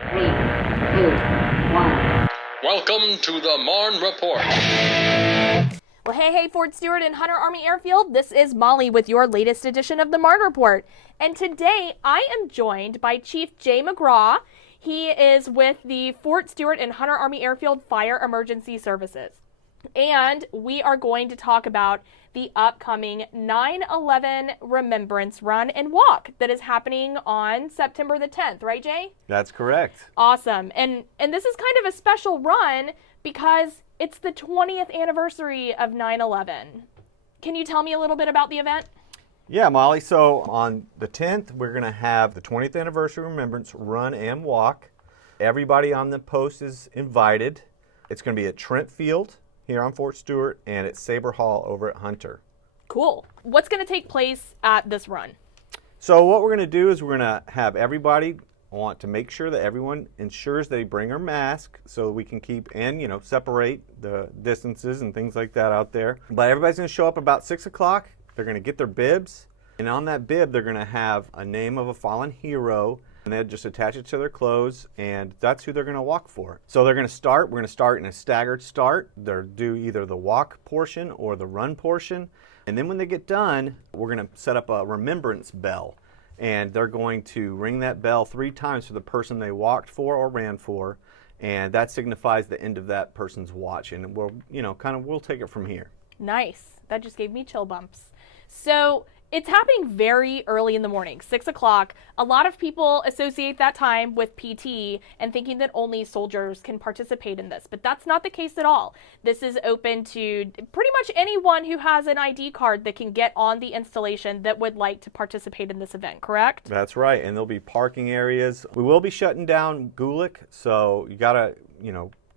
3, 2, 1. Welcome to the Marne Report. Well, hey, Fort Stewart-Hunter Army Airfield. This is Molly with your latest edition of the Marne Report. And today I am joined by Chief Jay McGraw. He is with the Fort Stewart-Hunter Army Airfield Fire Emergency Services. And we are going to talk about the upcoming 9/11 Remembrance Run and Walk that is happening on September the 10th, right, Jay? That's correct. Awesome. And this is kind of a special run because it's the 20th anniversary of 9/11. Can you tell me a little bit about the event? Yeah, Molly. So on the 10th, we're going to have the 20th anniversary Remembrance Run and Walk. Everybody on the post is invited. It's going to be at Trent Field here on Fort Stewart and at Sabre Hall over at Hunter. Cool. What's going to take place at this run? So what we're going to do is we're going to have everybody want to make sure that everyone ensures they bring their mask so we can keep and, separate the distances and things like that out there. But everybody's going to show up about 6 o'clock. They're going to get their bibs. And on that bib, they're going to have a name of a fallen hero. And they'll just attach it to their clothes, and that's who they're going to walk for. So we're going to start in a staggered start. They'll do either the walk portion or the run portion. And then when they get done, we're going to set up a remembrance bell. And they're going to ring that bell 3 times for the person they walked for or ran for. And that signifies the end of that person's watch. And we'll, we'll take it from here. Nice. That just gave me chill bumps. So it's happening very early in the morning, 6 o'clock. A lot of people associate that time with PT and thinking that only soldiers can participate in this, but that's not the case at all. This is open to pretty much anyone who has an ID card that can get on the installation that would like to participate in this event, correct? That's right, and there'll be parking areas. We will be shutting down Gulick, so you gotta,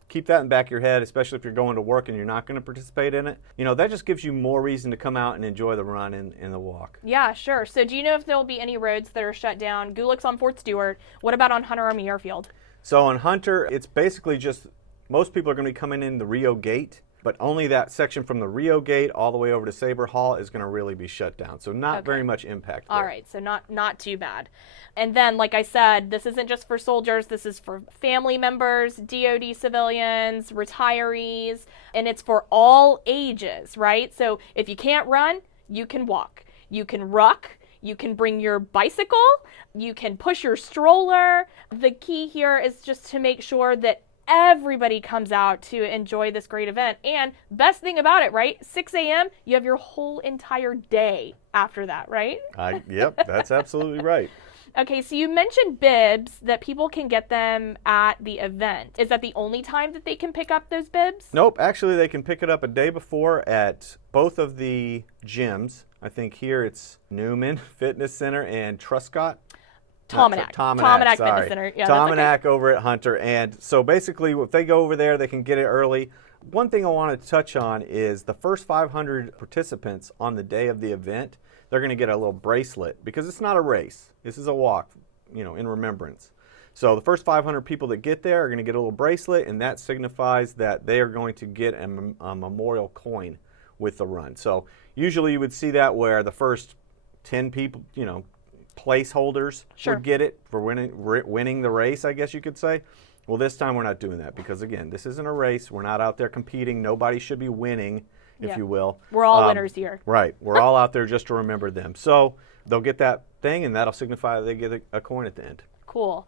keep that in the back of your head, especially if you're going to work and you're not going to participate in it. That just gives you more reason to come out and enjoy the run and the walk. Yeah, sure. So do you know if there will be any roads that are shut down? Gulick's on Fort Stewart. What about on Hunter Army Airfield? So on Hunter, it's basically just, most people are going to be coming in the Rio Gate, but only that section from the Rio Gate all the way over to Sabre Hall is going to really be shut down. So not very much impact there. All right, so not too bad. And then, like I said, this isn't just for soldiers. This is for family members, DoD civilians, retirees, and it's for all ages, right? So if you can't run, you can walk. You can ruck. You can bring your bicycle. You can push your stroller. The key here is just to make sure that everybody comes out to enjoy this great event. And best thing about it, right? 6 a.m., you have your whole entire day after that, right? Yep, that's absolutely right. Okay, so you mentioned bibs, that people can get them at the event. Is that the only time that they can pick up those bibs? Nope, actually they can pick it up a day before at both of the gyms. I think here it's Newman Fitness Center and Truscott. Tominac Fitness Center. Yeah, Tominac over at Hunter. And so basically if they go over there, they can get it early. One thing I want to touch on is the first 500 participants on the day of the event, they're going to get a little bracelet because it's not a race. This is a walk, in remembrance. So the first 500 people that get there are going to get a little bracelet, and that signifies that they are going to get a memorial coin with the run. So usually you would see that where the first 10 people, placeholders would get it for winning the race, I guess you could say. Well, this time we're not doing that because, again, this isn't a race. We're not out there competing. Nobody should be winning, if you will. We're all winners here. Right. We're all out there just to remember them. So they'll get that thing, and that'll signify that they get a coin at the end. Cool.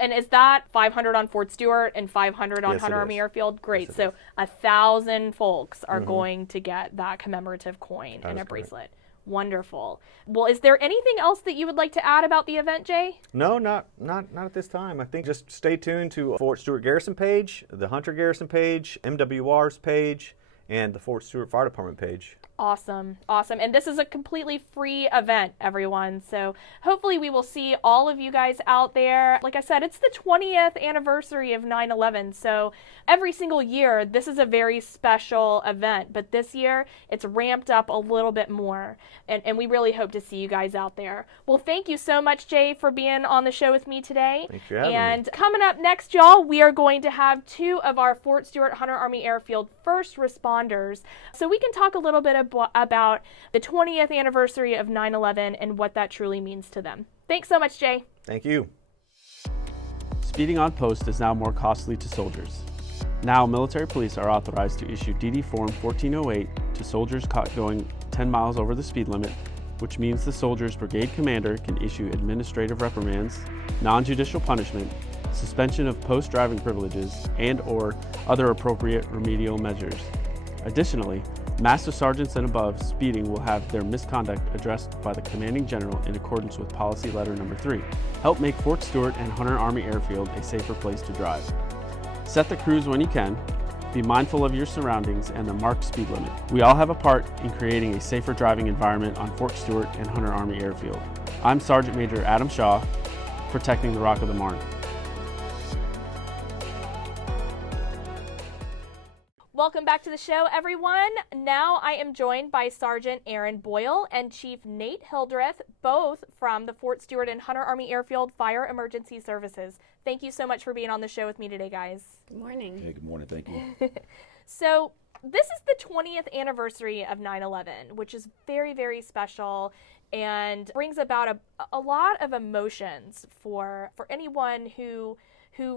And is that 500 on Fort Stewart and 500 on Hunter Army Airfield? Great. Yes, so 1,000 folks are going to get that commemorative coin and a bracelet. Wonderful. Well, is there anything else that you would like to add about the event, Jay? No, not at this time. I think just stay tuned to Fort Stewart Garrison page, the Hunter Garrison page, MWR's page, and the Fort Stewart Fire Department page. Awesome. And this is a completely free event, everyone. So hopefully we will see all of you guys out there. Like I said, it's the 20th anniversary of 9/11. So every single year, this is a very special event. But this year, it's ramped up a little bit more. And we really hope to see you guys out there. Well, thank you so much, Jay, for being on the show with me today. Thanks for having me. And coming up next, y'all, we are going to have 2 of our Fort Stewart-Hunter Army Airfield first responders. So we can talk a little bit about the 20th anniversary of 9/11 and what that truly means to them. Thanks so much, Jay. Thank you. Speeding on post is now more costly to soldiers. Now, military police are authorized to issue DD Form 1408 to soldiers caught going 10 miles over the speed limit, which means the soldier's brigade commander can issue administrative reprimands, non-judicial punishment, suspension of post-driving privileges, and/or other appropriate remedial measures. Additionally, Master Sergeants and above speeding will have their misconduct addressed by the Commanding General in accordance with Policy Letter Number 3. Help make Fort Stewart and Hunter Army Airfield a safer place to drive. Set the cruise when you can. Be mindful of your surroundings and the marked speed limit. We all have a part in creating a safer driving environment on Fort Stewart and Hunter Army Airfield. I'm Sergeant Major Adam Shaw, protecting the Rock of the Marne. Welcome back to the show, everyone. Now I am joined by Sergeant Aaron Boyle and Chief Nate Hildreth, both from the Fort Stewart and Hunter Army Airfield Fire Emergency Services. Thank you so much for being on the show with me today, guys. Good morning. Hey, good morning. Thank you. So this is the 20th anniversary of 9/11, which is very, very special and brings about a lot of emotions for anyone who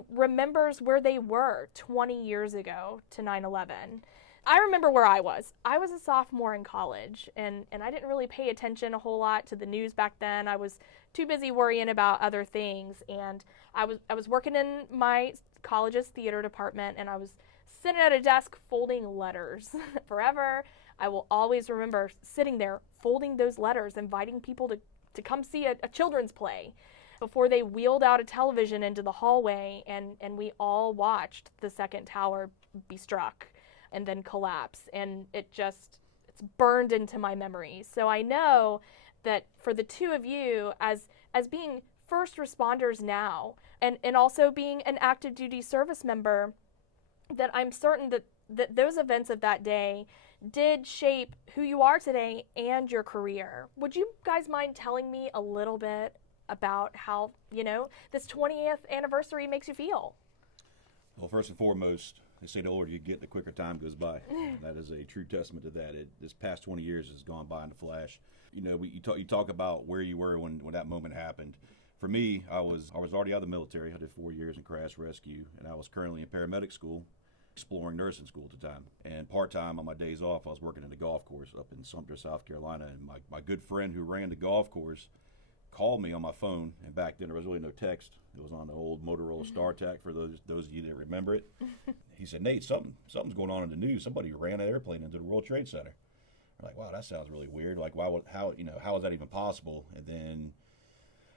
remembers where they were 20 years ago to 9/11. I remember where I was. I was a sophomore in college, and I didn't really pay attention a whole lot to the news back then. I was too busy worrying about other things, and I was working in my college's theater department, and I was sitting at a desk folding letters. Forever, I will always remember sitting there folding those letters, inviting people to come see a children's play before they wheeled out a television into the hallway, and we all watched the second tower be struck and then collapse, and it's burned into my memory. So I know that for the two of you, as being first responders now, and also being an active duty service member, that I'm certain that those events of that day did shape who you are today and your career. Would you guys mind telling me a little bit about how, this 20th anniversary makes you feel? Well, first and foremost, they say the older you get, the quicker time goes by. That is a true testament to that. This past 20 years has gone by in a flash. You talk about where you were when that moment happened. For me, I was already out of the military. I did 4 years in crash rescue, and I was currently in paramedic school, exploring nursing school at the time. And part-time on my days off, I was working in the golf course up in Sumter, South Carolina. And my good friend who ran the golf course called me on my phone, and back then there was really no text. It was on the old Motorola StarTAC for those of you that remember it. He said, "Nate, something's going on in the news. Somebody ran an airplane into the World Trade Center." I'm like, wow, that sounds really weird. Like, how is that even possible? And then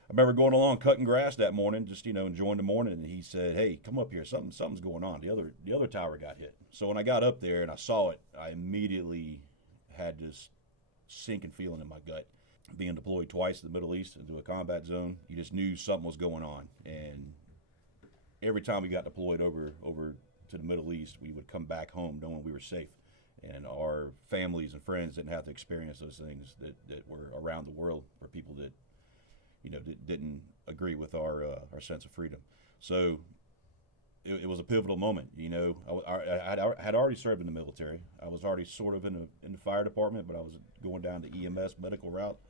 I remember going along cutting grass that morning, just enjoying the morning, and he said, "Hey, come up here. Something's going on. The other tower got hit." So when I got up there and I saw it, I immediately had this sinking feeling in my gut. Being deployed twice to the Middle East into a combat zone, you just knew something was going on. And every time we got deployed over to the Middle East, we would come back home knowing we were safe, and our families and friends didn't have to experience those things that were around the world for people that didn't agree with our sense of freedom. So it was a pivotal moment. I had already served in the military. I was already sort of in the fire department, but I was going down the EMS medical route.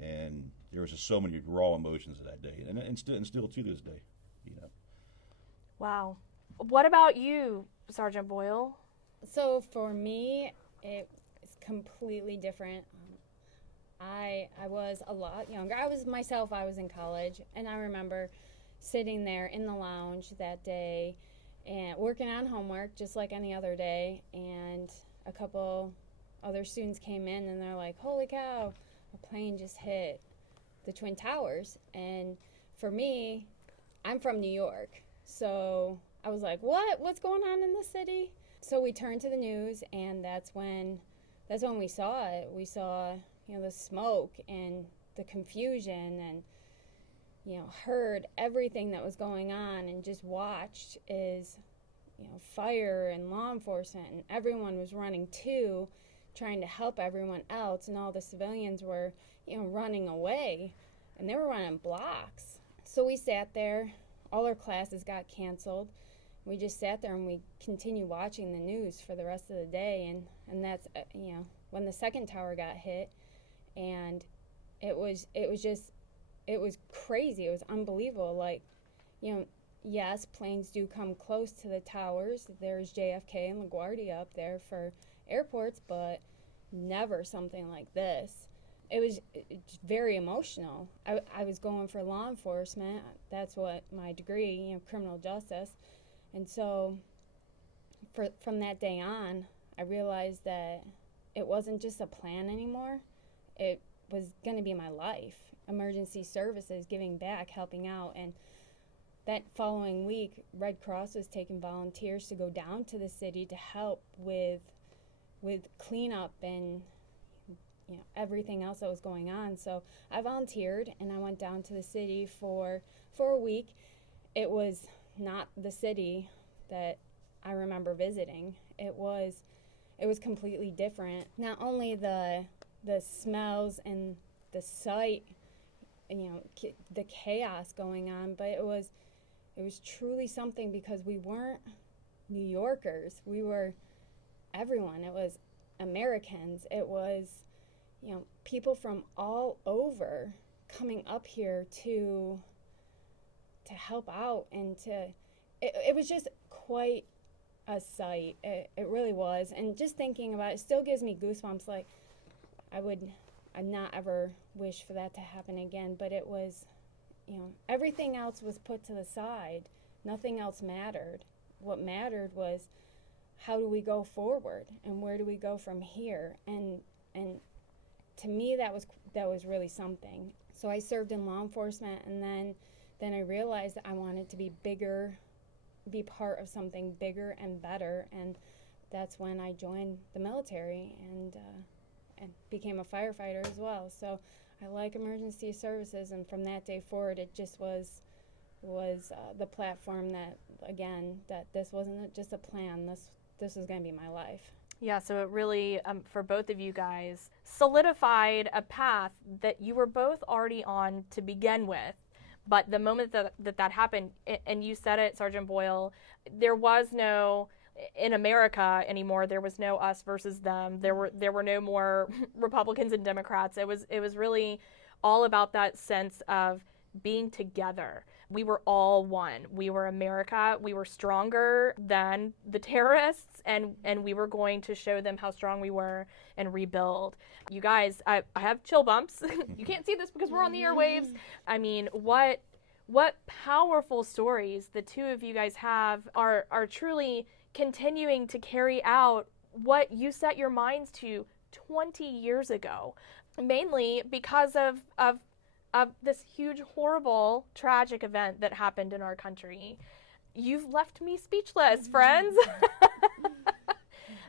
And there was just so many raw emotions that day, and still to this day, Wow. What about you, Sergeant Boyle? So for me, it was completely different. I was a lot younger. I was in college, and I remember sitting there in the lounge that day and working on homework just like any other day, and a couple other students came in, and they're like, "Holy cow, a plane just hit the Twin Towers." And for me, I'm from New York, so I was like, what's going on in the city? So we turned to the news, and that's when we saw it. We saw the smoke and the confusion, and heard everything that was going on, and just watched as fire and law enforcement and everyone was running too, trying to help everyone else, and all the civilians were, running away, and they were running blocks. So we sat there. All our classes got canceled. We just sat there and we continued watching the news for the rest of the day, and that's when the second tower got hit, and it was crazy. It was unbelievable. Like, yes, planes do come close to the towers. There's JFK and LaGuardia up there for airports, but never something like this. It was very emotional. I was going for law enforcement. That's what my degree, criminal justice. And so from that day on, I realized that it wasn't just a plan anymore. It was going to be my life. Emergency services, giving back, helping out. And that following week, Red Cross was taking volunteers to go down to the city to help with cleanup and everything else that was going on. So I volunteered and I went down to the city for a week. It was not the city that I remember visiting. It was completely different. Not only the smells and the sight, the chaos going on, but it was truly something, because we weren't New Yorkers. We were everyone. It was Americans. It was people from all over coming up here to help out, and it was just quite a sight. It really was. And just thinking about it still gives me goosebumps. Like, I'd not ever wish for that to happen again, but it was, everything else was put to the side. Nothing else mattered. What mattered was, how do we go forward, and where do we go from here? And to me, that was really something. So I served in law enforcement, and then I realized that I wanted to be bigger, be part of something bigger and better, and that's when I joined the military and became a firefighter as well. So I like emergency services, and from that day forward, it just was the platform that this wasn't just a plan. This was going to be my life. Yeah, so it really, for both of you guys, solidified a path that you were both already on to begin with. But the moment that happened, and you said it, Sergeant Boyle, there was no, in America anymore, there was no us versus them. There were no more Republicans and Democrats. It was really all about that sense of being together. We were all one. We were America. We were stronger than the terrorists, and we were going to show them how strong we were and rebuild. You guys, I have chill bumps. You can't see this because we're on the airwaves. I mean, what powerful stories the two of you guys have are truly continuing to carry out what you set your minds to 20 years ago, mainly because of this huge, horrible, tragic event that happened in our country. You've left me speechless, friends.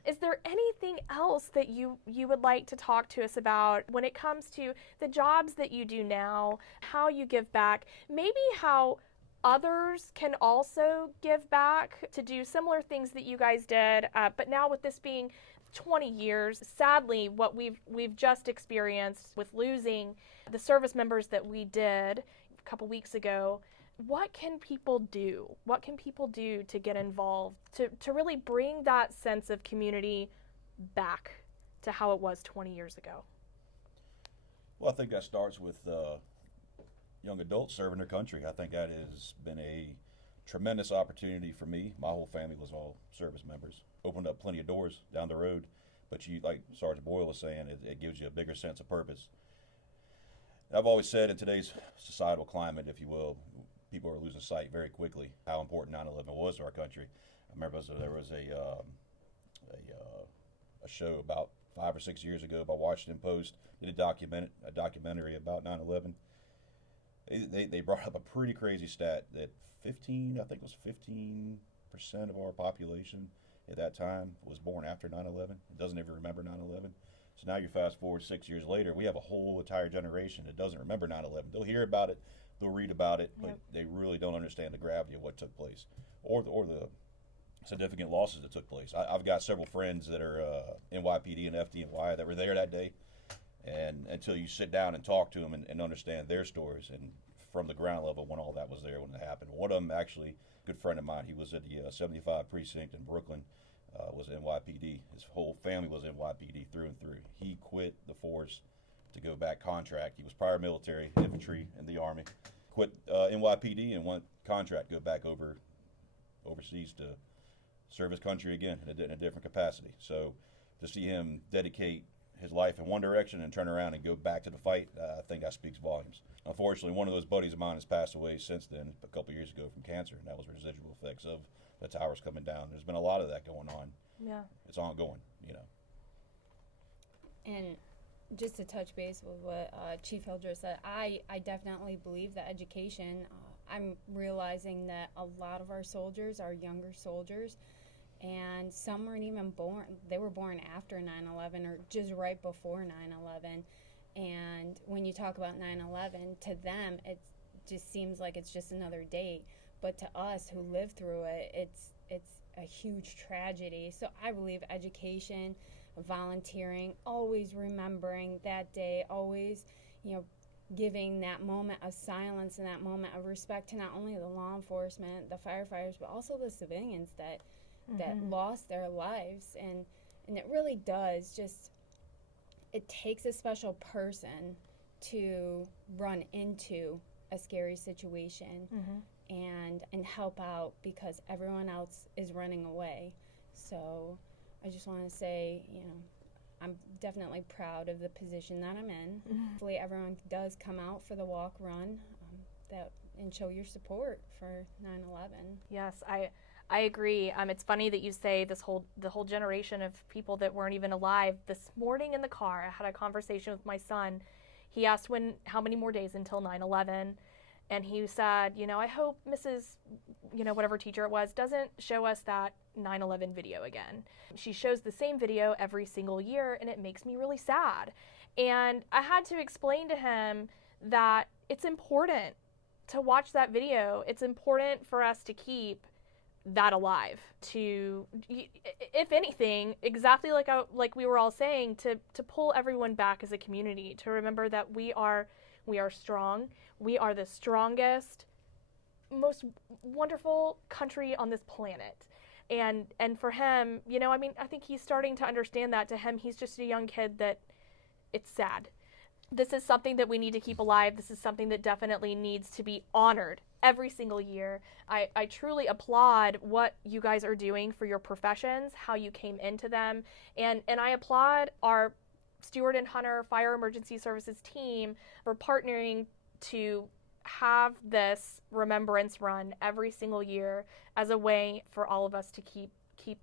Is there anything else that you would like to talk to us about when it comes to the jobs that you do now, how you give back, maybe how others can also give back to do similar things that you guys did, but now with this being 20 years, sadly, what we've just experienced with losing the service members that we did a couple weeks ago, what can people do? What can people do to get involved, to really bring that sense of community back to how it was 20 years ago? Well, I think that starts with young adults serving their country. I think that has been a tremendous opportunity for me. My whole family was all service members. Opened up plenty of doors down the road, but you, like Sergeant Boyle was saying, it gives you a bigger sense of purpose. I've always said in today's societal climate, if you will, people are losing sight very quickly how important 9/11 was to our country. I remember there was a show about 5 or 6 years ago by Washington Post, did a documentary about 9/11. They brought up a pretty crazy stat that 15% of our population at that time was born after 9/11. It doesn't even remember 9/11. So now you fast forward 6 years later, we have a whole entire generation that doesn't remember 9/11. They'll hear about it, they'll read about it, but they really don't understand the gravity of what took place or the significant losses that took place. I've got several friends that are NYPD and FDNY that were there that day, and until you sit down and talk to them and understand their stories and from the ground level when all that was there when it happened. One of them, actually, a good friend of mine, he was at the 75 precinct in Brooklyn, was NYPD. His whole family was NYPD through and through. He quit the force to go back contract. He was prior military, infantry in the Army, quit NYPD and want contract, go back overseas to serve his country again in a different capacity. So to see him dedicate his life in one direction and turn around and go back to the fight, I think that speaks volumes. Unfortunately, one of those buddies of mine has passed away since then, a couple of years ago from cancer, and that was residual effects of the towers coming down. There's been a lot of that going on. Yeah. It's ongoing, you know. And just to touch base with what Chief Hildreth said, I definitely believe that education, I'm realizing that a lot of our soldiers are younger soldiers, and some weren't even born. They were born after 9/11 or just right before 9/11. And when you talk about 9/11, to them, it just seems like it's just another date. But to us who lived through it, it's a huge tragedy. So I believe education, volunteering, always remembering that day, always, giving that moment of silence and that moment of respect to not only the law enforcement, the firefighters, but also the civilians that lost their lives. And it really does just, it takes a special person to run into a scary situation and help out because everyone else is running away. So I just want to say, I'm definitely proud of the position that I'm in. Hopefully everyone does come out for the walk run and show your support for 9/11. Yes, I agree. It's funny that you say the whole generation of people that weren't even alive. This morning in the car, I had a conversation with my son. He asked how many more days until 9/11, and he said, I hope Mrs. Whatever teacher it was doesn't show us that 9/11 video again. She shows the same video every single year, and it makes me really sad. And I had to explain to him that it's important to watch that video. It's important for us to keep that alive, to, if anything, exactly like we were all saying, to pull everyone back as a community, to remember that we are strong. We are the strongest, most wonderful country on this planet. And for him, I think he's starting to understand that. To him, he's just a young kid that it's sad. This is something that we need to keep alive. This is something that definitely needs to be honored every single year. I truly applaud what you guys are doing for your professions, how you came into them, and I applaud our Stewart-Hunter Fire Emergency Services team for partnering to have this Remembrance Run every single year as a way for all of us to keep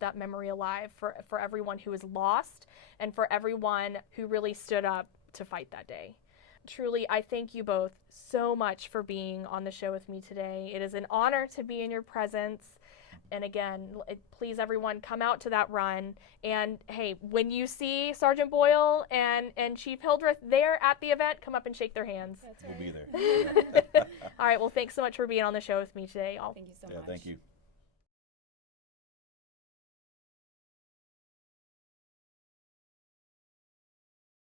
that memory alive for everyone who was lost and for everyone who really stood up to fight that day. Truly, I thank you both so much for being on the show with me today. It is an honor to be in your presence. And again, please everyone come out to that run. And hey, when you see Sergeant Boyle and Chief Hildreth there at the event, come up and shake their hands. That's right. We'll be there. All right, well, thanks so much for being on the show with me today. Thank you so much. Thank you.